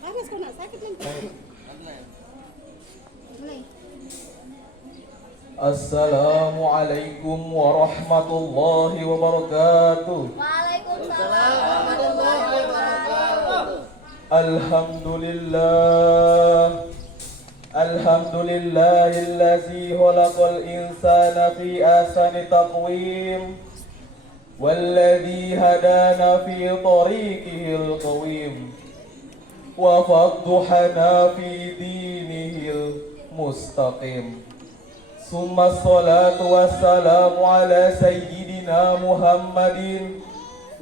Awas kau nak sakit nanti. Mulai. Assalamualaikum warahmatullahi wabarakatuh. Waalaikumsalam warahmatullahi wabarakatuh. Alhamdulillahillazi khalaqal insana fi ahsani taqwim walladzi hadana fi tariqihil qawim wa fadduhana fi dinihil mustaqim. Summa salatu wassalamu ala sayyidina Muhammadin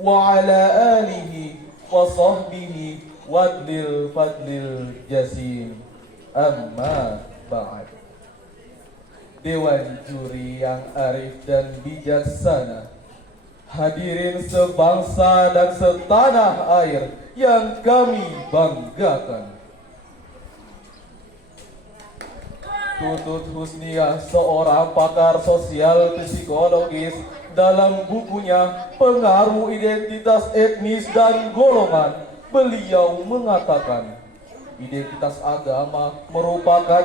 wa ala alihi wa sahbihi wadlil fadlil jasim. Amma ba'd. Dewan juri yang arif dan bijaksana, hadirin sebangsa dan setanah air yang kami banggakan. Tutut Husniah, seorang pakar sosial psikologis, dalam bukunya Pengaruh Identitas Etnis dan Golongan, beliau mengatakan, identitas agama merupakan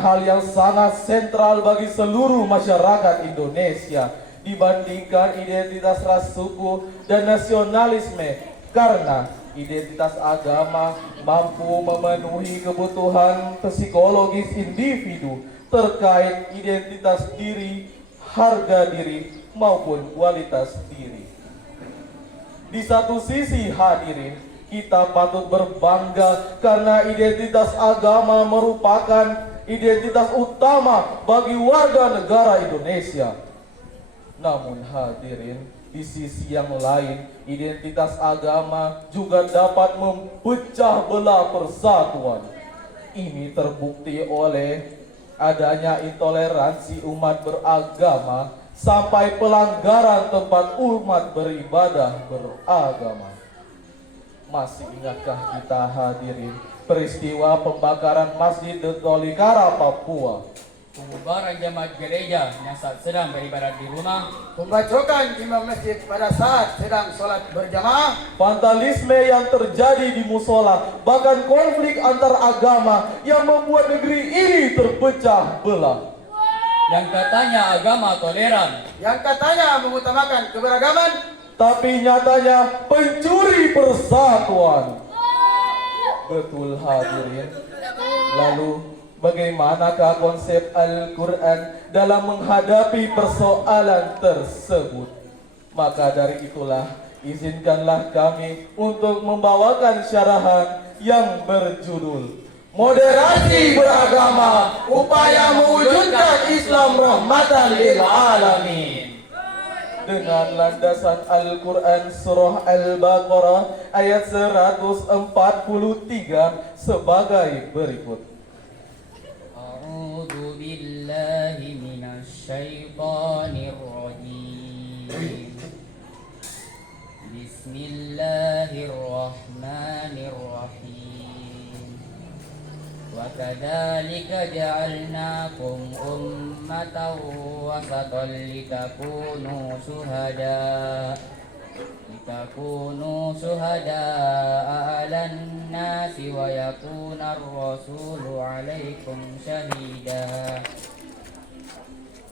hal yang sangat sentral bagi seluruh masyarakat Indonesia dibandingkan identitas ras, suku, dan nasionalisme, karena identitas agama mampu memenuhi kebutuhan psikologis individu terkait identitas diri, harga diri, maupun kualitas diri. Di satu sisi, hadirin, kita patut berbangga karena identitas agama merupakan identitas utama bagi warga negara Indonesia. Namun hadirin, di sisi yang lain, identitas agama juga dapat memecah belah persatuan. Ini terbukti oleh adanya intoleransi umat beragama sampai pelanggaran tempat umat beribadah beragama. Masih ingatkah kita, hadirin, peristiwa pembakaran Masjid Tolikara, Papua? Pembubaran jemaat gereja yang saat sedang beribadat di rumah, pembacokan imam masjid pada saat sedang sholat berjamaah, vandalisme yang terjadi di musola, bahkan konflik antar agama yang membuat negeri ini terpecah belah. yang katanya agama toleran, yang katanya mengutamakan keberagaman, tapi nyatanya pencuri persatuan. Betul, hadirin. Lalu bagaimanakah konsep Al-Quran dalam menghadapi persoalan tersebut? Maka dari itulah, izinkanlah kami untuk membawakan syarahan yang berjudul Moderasi Beragama, Upaya Mewujudkan Islam Rahmatan lil Alamin, dengan landasan Al-Quran Surah Al-Baqarah ayat 143 sebagai berikut. A'udzu billahi minasyaitonir rajim. Bismillahirrahmanirrahim. Wa kadzalika ja'alnakum ummatan wasatan litakunu syuhada'a 'alan nasi wa yakuna ar-rasulu 'alaikum shahida.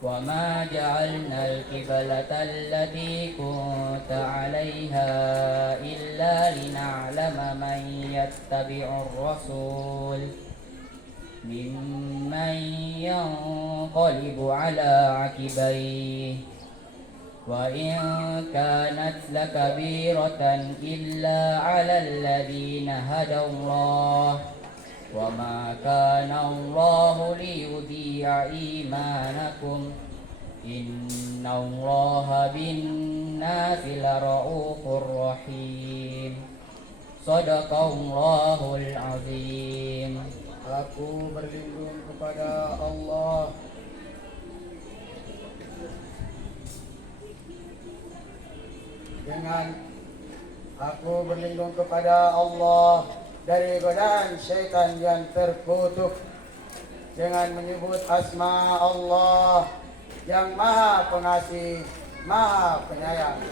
Wa ma ja'alna al-qiblata allati kunta 'alaiha illa lina'lama man yattabi'ur rasul mimman yanqalibu 'ala 'aqibayhi. Wa in kanat lakabiratan illa 'alal ladzina hadallah wa ma kana Allahu liyudhi'a imanakum innallaha bin-nasi lara'ufur rahim. Shadaqallahul azim. aku berlindung kepada Allah dari godaan syaitan yang terkutuk dengan menyebut asma Allah yang maha pengasih, maha penyayang.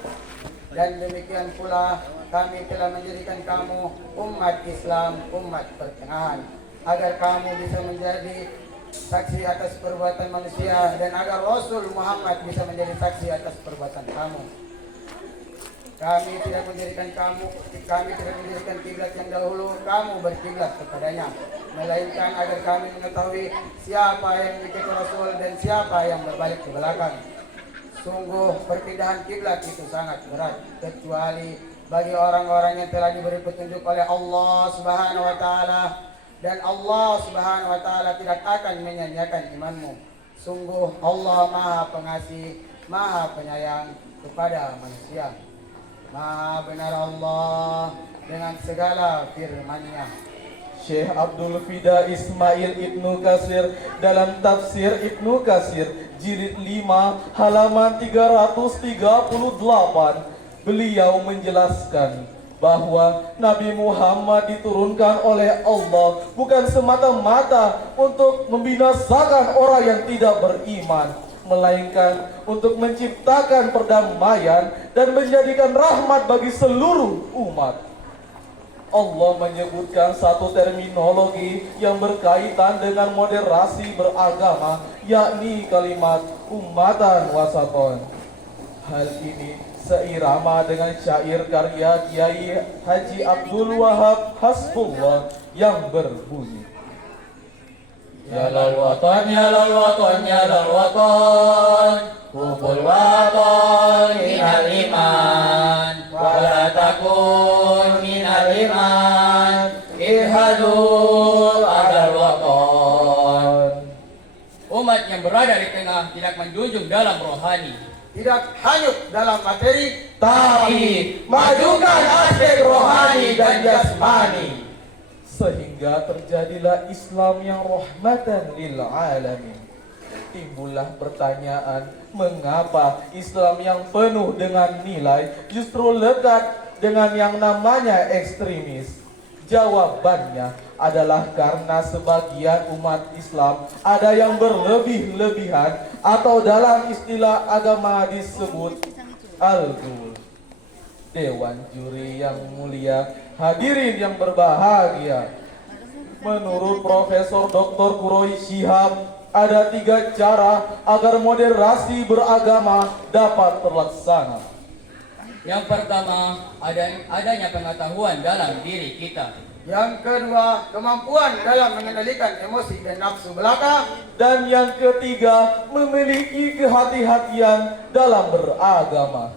Dan demikian pula kami telah menjadikan kamu umat Islam, umat pertengahan, agar kamu bisa menjadi saksi atas perbuatan manusia dan agar Rasul Muhammad bisa menjadi saksi atas perbuatan kamu. Kami tidak menjadikan kiblat yang dahulu kamu berkiblat kepadanya, melainkan agar kami mengetahui siapa yang mengikuti Rasul dan siapa yang berbalik ke belakang. Sungguh perpindahan kiblat itu sangat berat, kecuali bagi orang-orang yang telah diberi petunjuk oleh Allah Subhanahu wa taala, dan Allah Subhanahu wa taala tidak akan menyanyiakan imanmu. Sungguh Allah Maha Pengasih, Maha Penyayang kepada manusia. Maha benar Allah dengan segala firman-Nya. Syekh Abdul Fida Ismail Ibnu Katsir dalam tafsir Ibnu Katsir jilid 5 halaman 338, beliau menjelaskan bahwa Nabi Muhammad diturunkan oleh Allah bukan semata-mata untuk membinasakan orang yang tidak beriman, melainkan untuk menciptakan perdamaian dan menjadikan rahmat bagi seluruh umat. Allah menyebutkan satu terminologi yang berkaitan dengan moderasi beragama, yakni kalimat ummatan wasaton. Hal ini seirama dengan syair karya Kiai Haji Abdul Wahab Hasbullah yang berbunyi, Ya lal watan, ya lal watan, ya lal watan, hubul watan minal iman, wala takun minal iman, irhadu agar watan. Umat yang berada di tengah tidak menjunjung dalam rohani, Tidak hanyut dalam materi, tapi majukan aspek rohani dan jasmani, sehingga terjadilah Islam yang rahmatan lil alamin. Timbullah pertanyaan, mengapa Islam yang penuh dengan nilai justru lekat dengan yang namanya ekstremis? Jawabannya adalah karena sebagian umat Islam ada yang berlebih-lebihan atau dalam istilah agama disebut al-ghul. Dewan juri yang mulia, hadirin yang berbahagia, menurut Profesor Dr. Quroi Shihab, ada 3 cara agar moderasi beragama dapat terlaksana. Yang pertama, adanya pengetahuan dalam diri kita. yang kedua kemampuan dalam mengendalikan emosi dan nafsu belaka, Dan yang ketiga, memiliki kehati-hatian dalam beragama.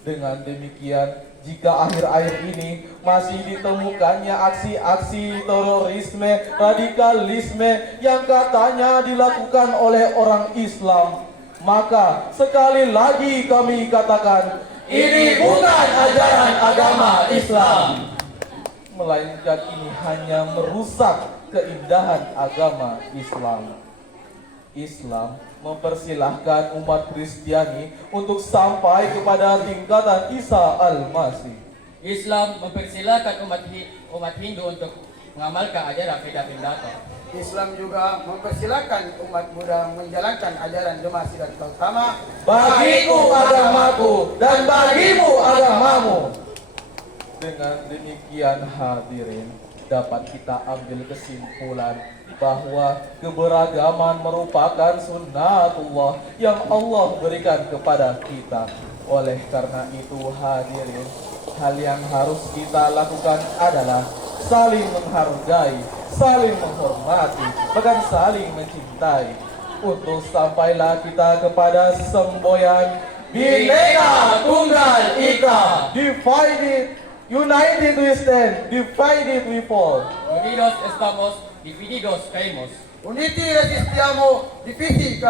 Dengan demikian, jika akhir-akhir ini masih ditemukannya aksi-aksi terorisme, radikalisme yang katanya dilakukan oleh orang Islam, maka sekali lagi kami katakan, ini bukan ajaran agama Islam, melainkan ini hanya merusak keindahan agama Islam. Islam mempersilahkan umat Kristiani untuk sampai kepada tingkatan Isa Al-Masih. Islam mempersilakan umat Hindu untuk mengamalkan ajaran Vedanta. Islam juga mempersilakan umat Buddha menjalankan ajaran Dhamma Siddhata Gautama. Bagiku agamaku dan bagimu agamamu. Dengan demikian hadirin, dapat kita ambil kesimpulan bahwa keberagaman merupakan sunnatullah yang Allah berikan kepada kita. Oleh karena itu hadirin, hal yang harus kita lakukan adalah saling menghargai, saling menghormati, bahkan saling mencintai, untuk sampailah kita kepada semboyan Bhinneka Tunggal Ika. Divided, united we stand, divided we fall. Unidos estamos, divididos caemos. Uniti resistiamo, divisi